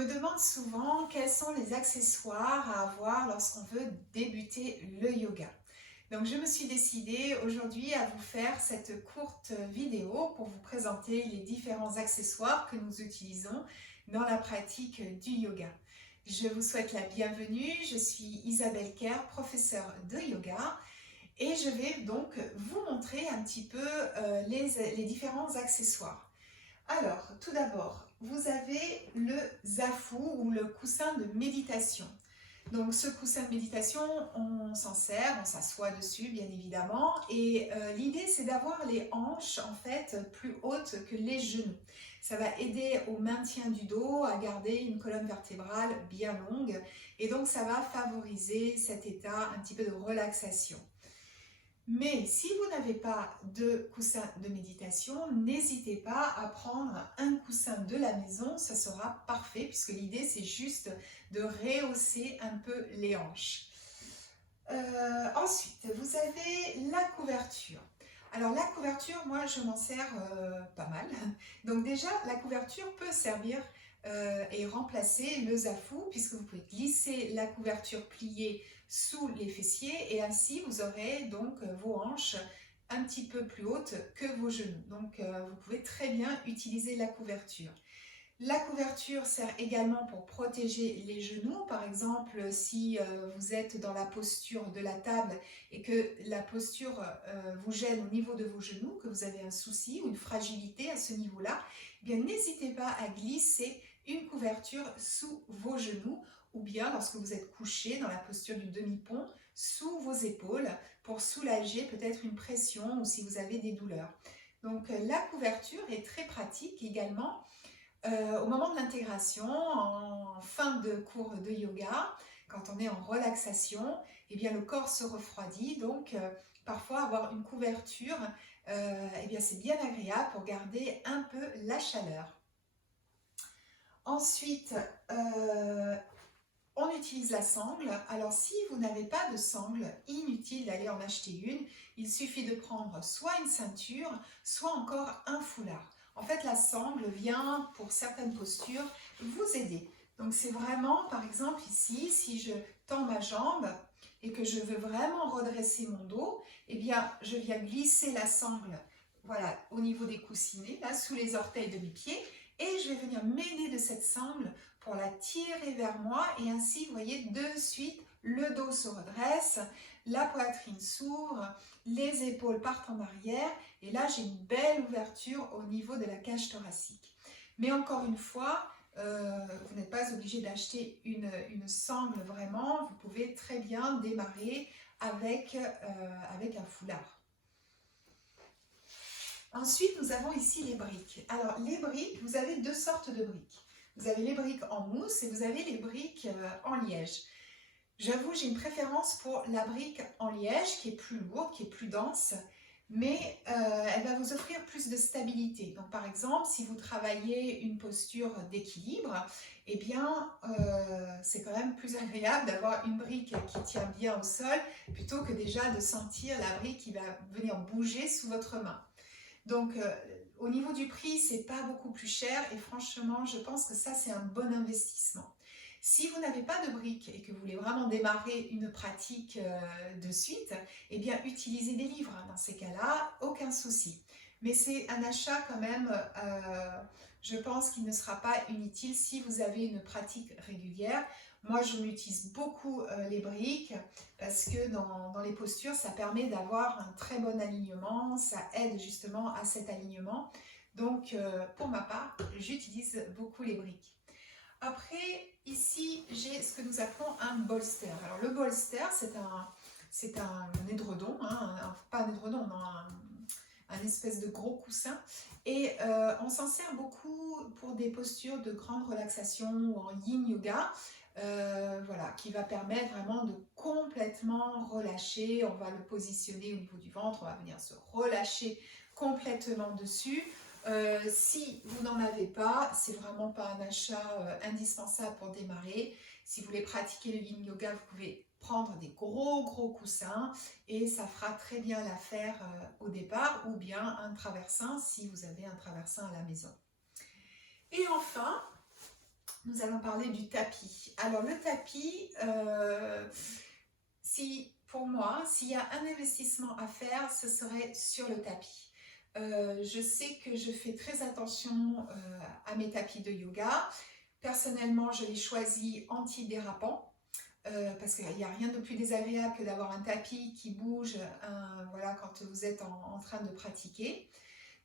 me demande souvent quels sont les accessoires à avoir lorsqu'on veut débuter le yoga. Donc je me suis décidée aujourd'hui à vous faire cette courte vidéo pour vous présenter les différents accessoires que nous utilisons dans la pratique du yoga. Je vous souhaite la bienvenue, je suis Isabelle Kerr, professeure de yoga et je vais donc vous montrer un petit peu les différents accessoires. Alors, tout d'abord, vous avez le zafu ou le coussin de méditation. Donc, ce coussin de méditation, on s'en sert, on s'assoit dessus, bien évidemment. Et l'idée, c'est d'avoir les hanches, en fait, plus hautes que les genoux. Ça va aider au maintien du dos, à garder une colonne vertébrale bien longue. Et donc, ça va favoriser cet état un petit peu de relaxation. Mais si vous n'avez pas de coussin de méditation, n'hésitez pas à prendre un coussin de la maison, ça sera parfait puisque l'idée c'est juste de rehausser un peu les hanches. Ensuite, vous avez la couverture. Alors la couverture, moi je m'en sers pas mal. Donc déjà, la couverture peut servir et remplacer le zafu puisque vous pouvez glisser la couverture pliée sous les fessiers et ainsi vous aurez donc vos hanches un petit peu plus hautes que vos genoux. Donc vous pouvez très bien utiliser la couverture. La couverture sert également pour protéger les genoux. Par exemple, si vous êtes dans la posture de la table et que la posture vous gêne au niveau de vos genoux, que vous avez un souci ou une fragilité à ce niveau-là, eh bien n'hésitez pas à glisser une couverture sous vos genoux ou bien lorsque vous êtes couché dans la posture du demi-pont, sous vos épaules pour soulager peut-être une pression ou si vous avez des douleurs. Donc la couverture est très pratique également. Au moment de l'intégration, en fin de cours de yoga, quand on est en relaxation, eh bien le corps se refroidit, donc parfois avoir une couverture, eh bien c'est bien agréable pour garder un peu la chaleur. Ensuite, on utilise la sangle. Alors si vous n'avez pas de sangle, inutile d'aller en acheter une, il suffit de prendre soit une ceinture, soit encore un foulard. En fait, la sangle vient, pour certaines postures, vous aider. Donc c'est vraiment, par exemple ici, si je tends ma jambe et que je veux vraiment redresser mon dos, eh bien je viens glisser la sangle, voilà, au niveau des coussinets, là, sous les orteils de mes pieds, et je vais venir m'aider de cette sangle pour la tirer vers moi et ainsi, vous voyez, de suite, le dos se redresse, la poitrine s'ouvre, les épaules partent en arrière et là, j'ai une belle ouverture au niveau de la cage thoracique. Mais encore une fois, vous n'êtes pas obligé d'acheter une sangle vraiment, vous pouvez très bien démarrer avec un foulard. Ensuite, nous avons ici les briques. Alors, les briques, vous avez deux sortes de briques. Vous avez les briques en mousse et vous avez les briques en liège. J'avoue, j'ai une préférence pour la brique en liège qui est plus lourde, qui est plus dense, mais elle va vous offrir plus de stabilité. Donc par exemple, si vous travaillez une posture d'équilibre, eh bien c'est quand même plus agréable d'avoir une brique qui tient bien au sol plutôt que déjà de sentir la brique qui va venir bouger sous votre main. Donc, au niveau du prix, c'est pas beaucoup plus cher et franchement, je pense que ça, c'est un bon investissement. Si vous n'avez pas de briques et que vous voulez vraiment démarrer une pratique de suite, eh bien, utilisez des livres. Dans ces cas-là, aucun souci. Mais c'est un achat quand même, je pense qu'il ne sera pas inutile si vous avez une pratique régulière. Moi, je m'utilise beaucoup les briques parce que dans les postures, ça permet d'avoir un très bon alignement, ça aide justement à cet alignement. Donc, pour ma part, j'utilise beaucoup les briques. Après, ici, j'ai ce que nous appelons un bolster. Alors, le bolster, c'est un édredon, hein, pas un édredon, non, un espèce de gros coussin. Et on s'en sert beaucoup pour des postures de grande relaxation ou en yin yoga. Voilà, qui va permettre vraiment de complètement relâcher. On va le positionner au niveau du ventre, on va venir se relâcher complètement dessus. Si vous n'en avez pas, c'est vraiment pas un achat indispensable pour démarrer. Si vous voulez pratiquer le yin yoga, vous pouvez prendre des gros coussins et ça fera très bien l'affaire au départ, ou bien un traversin si vous avez un traversin à la maison. Et enfin, nous allons parler du tapis. Alors le tapis, pour moi, s'il y a un investissement à faire, ce serait sur le tapis. Je sais que je fais très attention à mes tapis de yoga. Personnellement, je les choisis antidérapants parce qu'il n'y a rien de plus désagréable que d'avoir un tapis qui bouge voilà, quand vous êtes en train de pratiquer.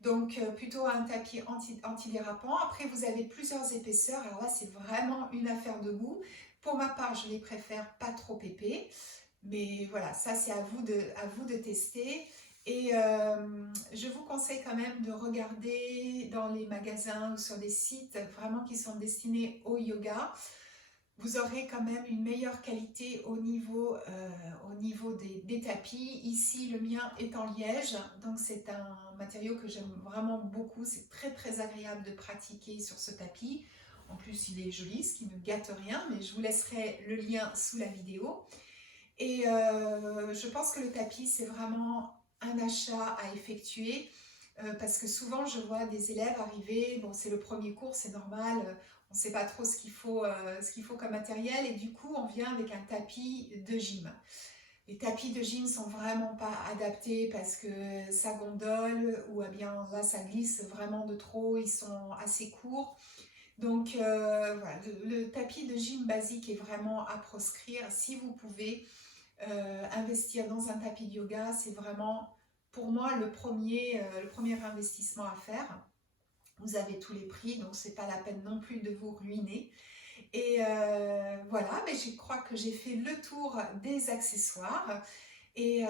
Donc plutôt un tapis antidérapant. Après, vous avez plusieurs épaisseurs. Alors là, c'est vraiment une affaire de goût. Pour ma part, je les préfère pas trop épais. Mais voilà, ça c'est à vous de tester. Et je vous conseille quand même de regarder dans les magasins ou sur des sites vraiment qui sont destinés au yoga. Vous aurez quand même une meilleure qualité au niveau des tapis. Ici, le mien est en liège, donc c'est un matériau que j'aime vraiment beaucoup. C'est très très agréable de pratiquer sur ce tapis. En plus, il est joli, ce qui ne gâte rien, mais je vous laisserai le lien sous la vidéo. Et je pense que le tapis, c'est vraiment un achat à effectuer parce que souvent, je vois des élèves arriver, bon, c'est le premier cours, c'est normal, on ne sait pas trop ce qu'il faut comme matériel et du coup, on vient avec un tapis de gym. Les tapis de gym ne sont vraiment pas adaptés parce que ça gondole ou bien là, ça glisse vraiment de trop, ils sont assez courts. Donc voilà, le tapis de gym basique est vraiment à proscrire si vous pouvez. Investir dans un tapis de yoga, c'est vraiment pour moi le premier investissement à faire. Vous avez tous les prix, donc c'est pas la peine non plus de vous ruiner. Et voilà, mais je crois que j'ai fait le tour des accessoires. Et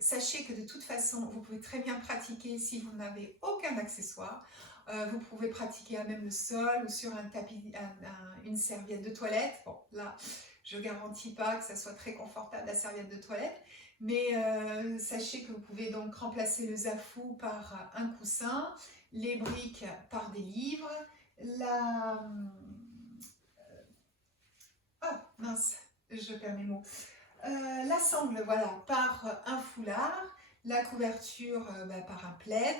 sachez que de toute façon, vous pouvez très bien pratiquer si vous n'avez aucun accessoire. Vous pouvez pratiquer à même le sol ou sur un tapis, une serviette de toilette. Bon, là, je ne garantis pas que ça soit très confortable la serviette de toilette, mais sachez que vous pouvez donc remplacer le zafou par un coussin, les briques par des livres, oh mince, je perds mes mots. La sangle, voilà, par un foulard, la couverture par un plaid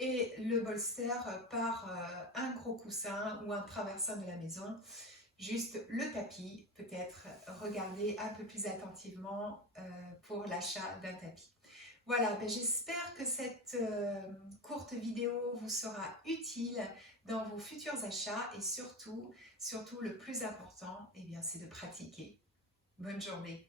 et le bolster par un gros coussin ou un traversin de la maison. Juste le tapis, peut-être regarder un peu plus attentivement pour l'achat d'un tapis. Voilà, j'espère que cette courte vidéo vous sera utile dans vos futurs achats et surtout le plus important, c'est de pratiquer. Bonne journée.